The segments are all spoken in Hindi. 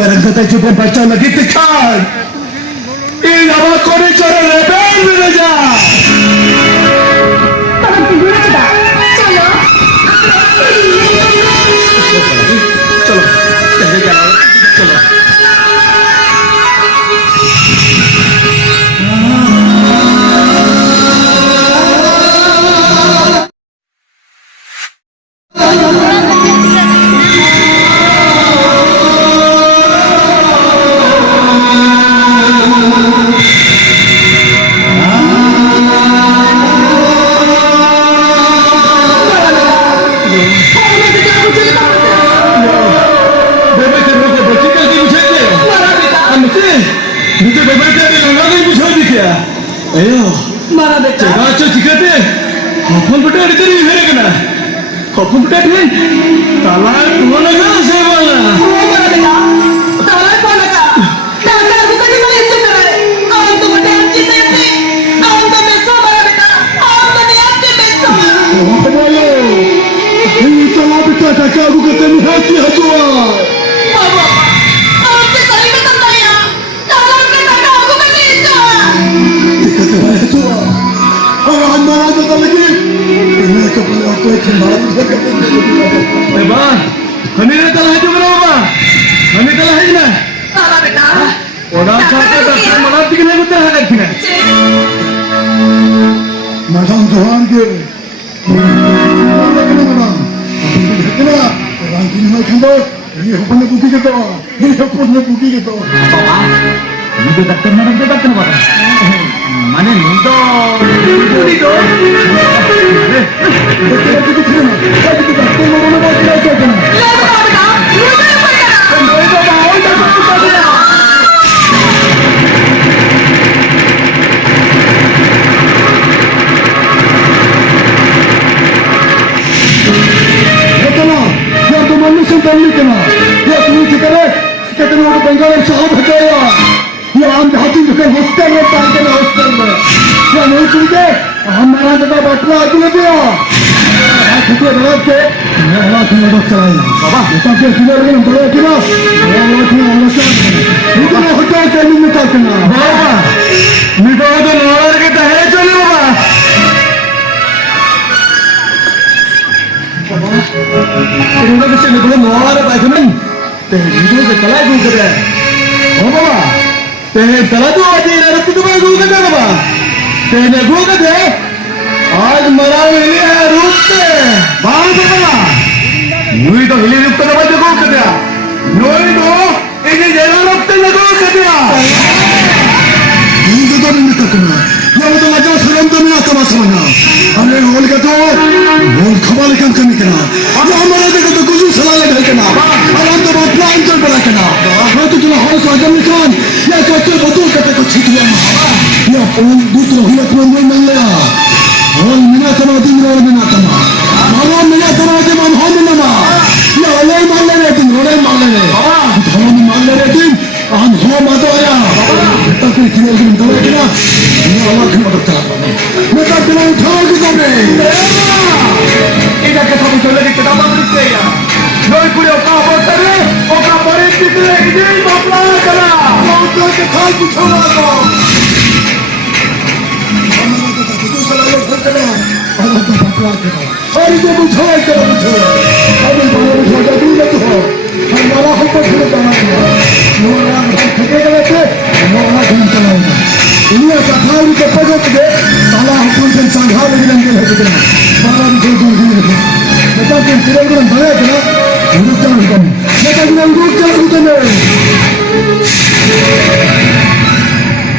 barang kata coba baca lagi tekan. Ini apa kau ni cara rebel belajar? Tolong tidur kita. Chalo. Chalo. Chalo. Ayo, mana betul? Jangan cakap jika deh, apa betul ada ni hari kena? Apa betul ni? Talak mana kan saya mana? Mana betul? Talak mana kan? Talak bukan di mana itu betul. Awak tu betul cinta ni. Awak tu besar mana betul? Awak tu ni apa besar? Apa malu? Ini talak betul tak kau kata ni hati hatuan. Apa? Awak tu kali betul tak ya? Talak betul tak aku betul itu. Orang marah tu lagi. Ini kepala aku yang marah tu lagi. Bang, kami ni telah hidup berapa? Kami telah hidup. Talak betul. Orang cakap tak malah tiga lagi telah hidup. Madam Tuhan ke? Mana kena madam? Kena. Orang kini nak kembali. Ini apa nak bukti kita? Ini apa nak bukti kita? Ini tu tak kena madam, tak kena madam. Mana ni tu? Ini tu. Kita kena. Kita kena mana buat kita kena. Lepas betul. Lepas betul. कहते हैं वो बंगाल साहब हटाया ये आम हाथी जो हॉस्टल में पाल के हॉस्टल में कोई चीज़े हमारा जगह बटला अगले दिया छुट्टी बड़ा के मैं तुम लोग चलाएगा बाबा बेटा के किधर गए बड़े किधर मैं तुम लोग चलाएगा इधर होटल के लिए निकलना बाबा निकलो तो नौर के तहरे चलो बाबा इधर के से निकलो नौर बैठे नहीं ते इधर से कला दूर कर रहा है ओ बाबा ते कला तो आज ये रत्ती तो मैं दूर कर रहा बाबा ते ने दूर कर दे आज मरा मिली है रूप से बाहर से बना नुई तो हिली रूप का बच्चे को कर दिया नुई तो इन्हें जेलों रूप से लगो कर दिया नुई तो नहीं करना ये वो तो मजा सुरम तो नहीं आता बस मना अरे होल का तो होल खबाल कम करने के ना अब हमारे देखो तो कुछ सलाह लगा के ना अब हम तो बहुत प्लान कर बना के ना मैं तो तुम होल को अगर निकाल या तो बदल करते को छिटिया या फोन दूसरा हिम्मत में नहीं मिल रहा Hon minatama dinro minatama. Mama minatama de man hon minama. Ya olay mallere din, olay mallere. Hon mallere din, an ho madoya. Beta koi kine din dole kina. Ni Allah kina bata. Beta kina uthao ki kame. Ida ke sabi chole ki kitaba likhte ya. Noi kure oka botare, oka paritite ide mapla kara. Oka ke khal puchhola ko. अरे जो बुझो करो बुझो अभी बाहर बुझो जल्दी मत हो हमारा हम पर फिर जाना है हमारा हम ठगे गए थे हमारा दिन चलाएगा इन्हीं का खाली के पगत दे ताला हम से संघा में लंगे है कितना बारह बुझो दूर है बता के तेरे को बड़े ना रुक जा रुक मैं तो रुक जा रुक जा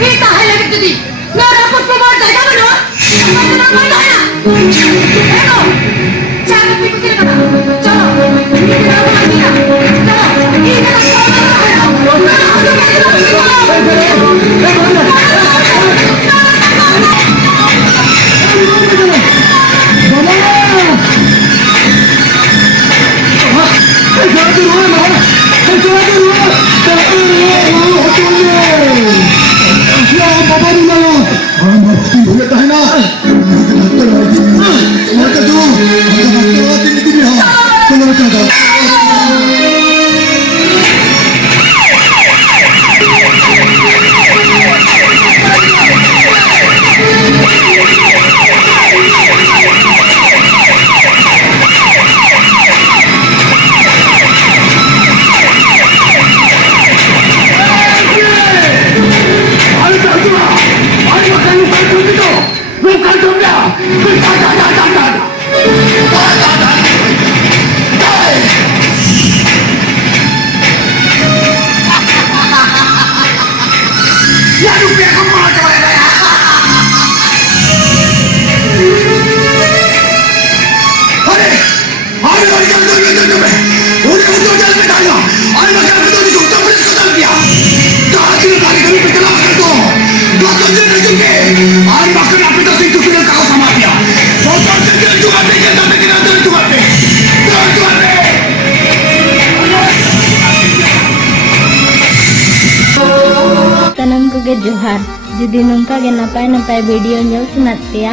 ये कहां लगी तुझी मेरा पुत्र मार जाएगा बनो मत ना मार जाना देखो चार पीछे तेरे का चलो ये राम मानिया चलो ये ना जोहार जुदी नोंका गे नपाय नपाय वीडियो नेल सनातिया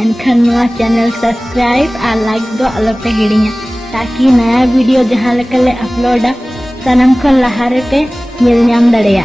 एनखान नोआ चैनल सब्सक्राइब और लाइक दो अलपे हिड़िया ताकि नया वीडियो जहां लेकर ले अपलोड सानम खन लहारे पे मिल नाम दड़ेया।